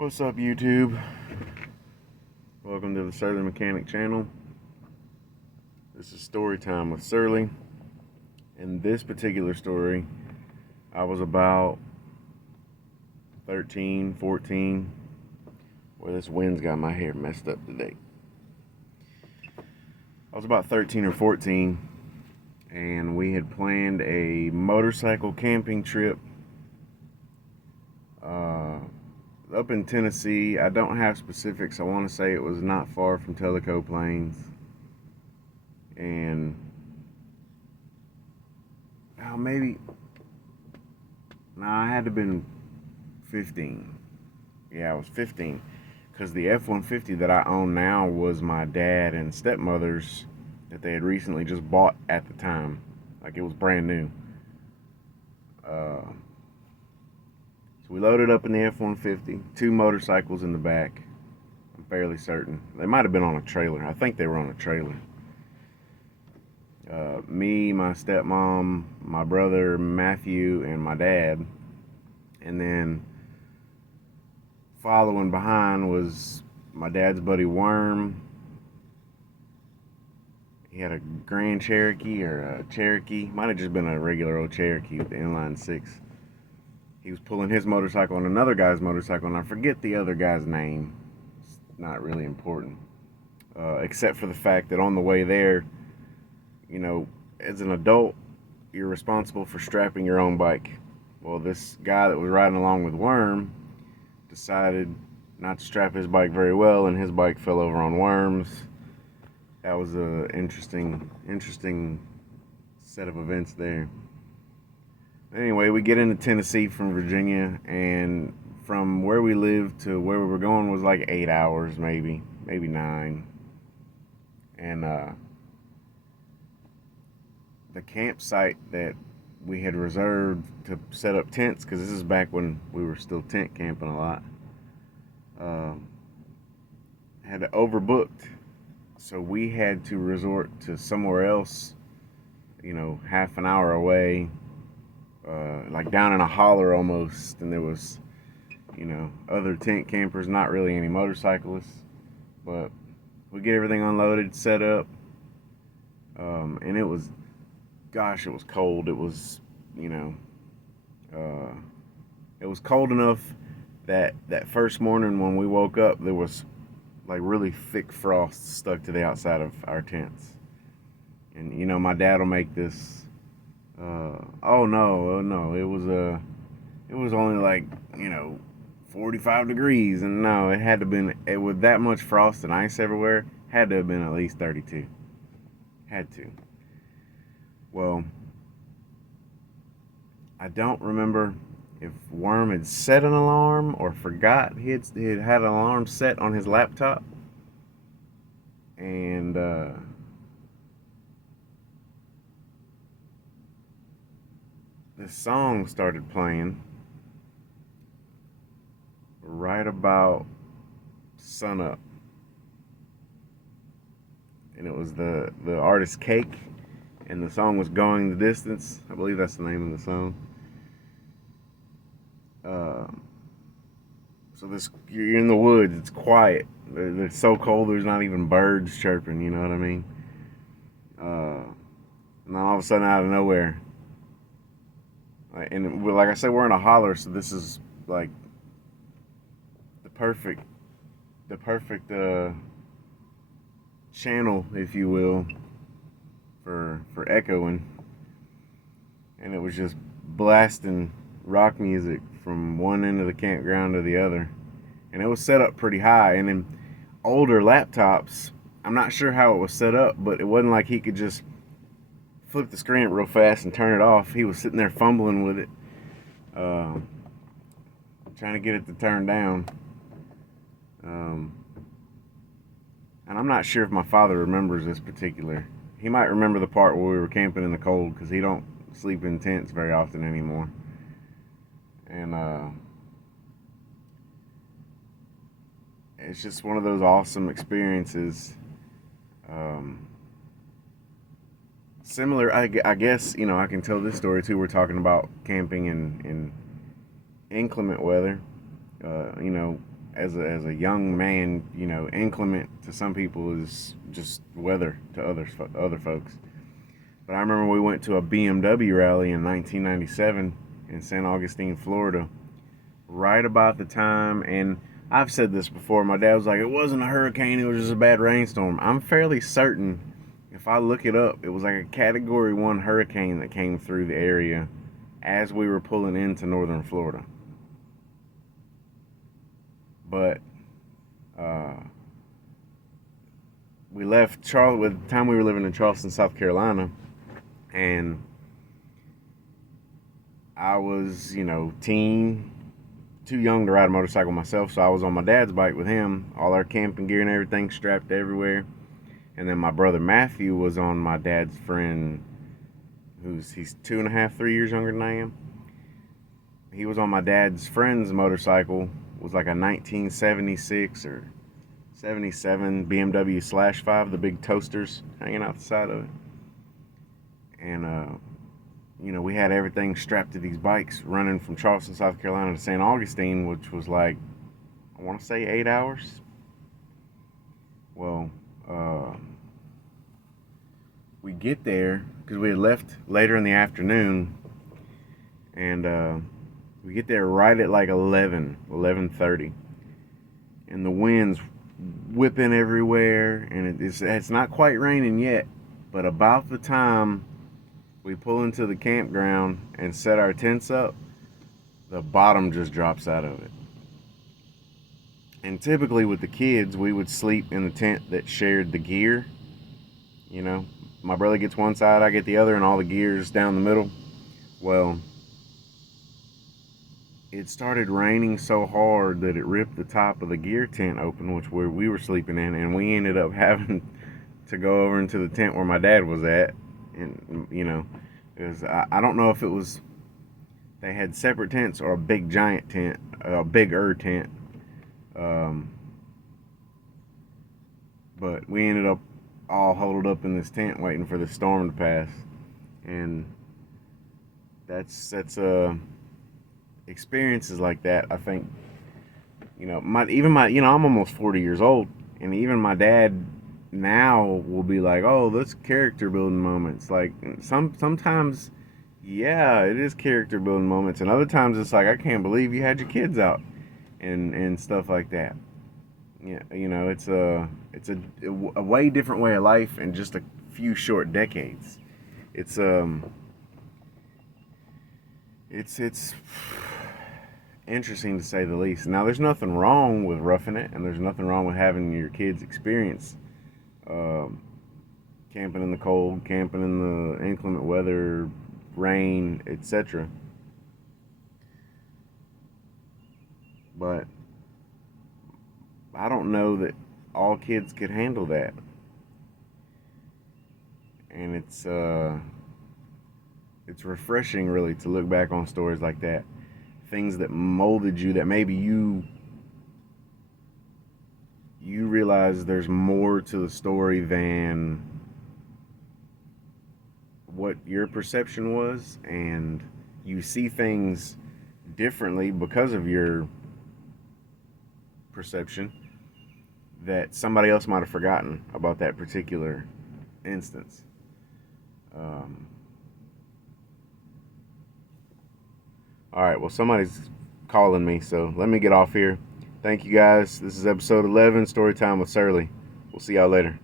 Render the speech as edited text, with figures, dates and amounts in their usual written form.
What's up, YouTube? Welcome to the Surly Mechanic channel. This is story time with Surly. In this particular story, I was about 13, 14. Well, this wind's got my hair messed up today. I was about 13 or 14, and we had planned a motorcycle camping trip up in Tennessee. I don't have specifics. I want to say it was not far from Tellico Plains. And maybe, no, I had to have been 15. Yeah, I was 15. Because the F-150 that I own now was my dad and stepmother's that they had recently just bought at the time. Like, it was brand new. So we loaded up in the F-150, two motorcycles in the back. I'm fairly certain. They might have been on a trailer. I think they were on a trailer. Me, my stepmom, my brother Matthew, and my dad. And then following behind was my dad's buddy Worm. He had a Grand Cherokee or a Cherokee. Might have just been a regular old Cherokee with the inline six. He was pulling his motorcycle on another guy's motorcycle, and I forget the other guy's name. It's not really important. Except for the fact that on the way there, you know, as an adult, you're responsible for strapping your own bike. Well, this guy that was riding along with Worm decided not to strap his bike very well, and his bike fell over on Worm's. That was a interesting set of events there. Anyway, we get into Tennessee from Virginia, and from where we lived to where we were going was like 8 hours, maybe 9. And the campsite that we had reserved to set up tents, because this is back when we were still tent camping a lot, had overbooked. So we had to resort to somewhere else, half an hour away, like down in a holler almost. And there was, other tent campers, not really any motorcyclists. But we get everything unloaded, set up, and it was, gosh, it was cold. It was, it was cold enough that first morning when we woke up, there was like really thick frost stuck to the outside of our tents. And my dad will make this. Oh no, it was only like 45 degrees, and no, it had to have been with that much frost and ice everywhere. Had to have been at least 32. Had to. Well, I don't remember if Worm had set an alarm or forgot he had an alarm set on his laptop. And the song started playing right about sunup. And it was the artist Cake, and the song was Going the Distance. I believe that's the name of the song. So you're in the woods, it's quiet. It's so cold there's not even birds chirping, you know what I mean? And then all of a sudden, out of nowhere, and like I said, we're in a holler, so this is like the perfect channel, if you will, for echoing. And it was just blasting rock music from one end of the campground to the other. And it was set up pretty high. And in older laptops, I'm not sure how it was set up, but it wasn't like he could just flip the screen real fast and turn it off. He was sitting there fumbling with it, trying to get it to turn down. And I'm not sure if my father remembers this particular. He might remember the part where we were camping in the cold, because he don't sleep in tents very often anymore. And it's just one of those awesome experiences. Similar, I guess, I can tell this story too. We're talking about camping in inclement weather. as a young man, you know, inclement to some people is just weather to other folks. But I remember we went to a BMW rally in 1997 in St. Augustine, Florida, right about the time, and I've said this before, my dad was like, it wasn't a hurricane, it was just a bad rainstorm. I'm fairly certain, if I look it up, it was like a Category 1 hurricane that came through the area as we were pulling into northern Florida. But we left with the time we were living in Charleston, South Carolina, and I was, you know, too young to ride a motorcycle myself, so I was on my dad's bike with him, all our camping gear and everything strapped everywhere. And then my brother Matthew was on my dad's friend, he's 2.5, 3 years younger than I am. He was on my dad's friend's motorcycle. It was like a 1976 or 77 BMW Slash 5, the big toasters hanging out the side of it. And you know, we had everything strapped to these bikes running from Charleston, South Carolina to St. Augustine, which was like, I want to say 8 hours. Well, we get there because we had left later in the afternoon, and we get there right at like 11:30, and the wind's whipping everywhere, and it's not quite raining yet, but about the time we pull into the campground and set our tents up, the bottom just drops out of it. And typically with the kids, we would sleep in the tent that shared the gear. You know, my brother gets one side, I get the other, and all the gear's down the middle. Well, it started raining so hard that it ripped the top of the gear tent open, which where we were sleeping in, and we ended up having to go over into the tent where my dad was at. And, you know, because I don't know if it was they had separate tents or a big giant tent, a bigger tent. But we ended up all huddled up in this tent waiting for the storm to pass. And that's experiences like that, I think, you know, you know, I'm almost 40 years old, and even my dad now will be like, oh, that's character building moments. Like sometimes, yeah, it is character building moments, and other times it's like, I can't believe you had your kids out and stuff like that. Yeah, you know, it's a way different way of life in just a few short decades. It's interesting to say the least. Now, there's nothing wrong with roughing it, and there's nothing wrong with having your kids experience camping in the cold, camping in the inclement weather, rain, etc. But I don't know that all kids could handle that. And it's refreshing, really, to look back on stories like that, things that molded you, that maybe you realize there's more to the story than what your perception was, and you see things differently because of your perception that somebody else might have forgotten about that particular instance. All right, well, somebody's calling me, so let me get off here. Thank you guys. This is episode 11, Storytime with Surly. We'll see y'all later.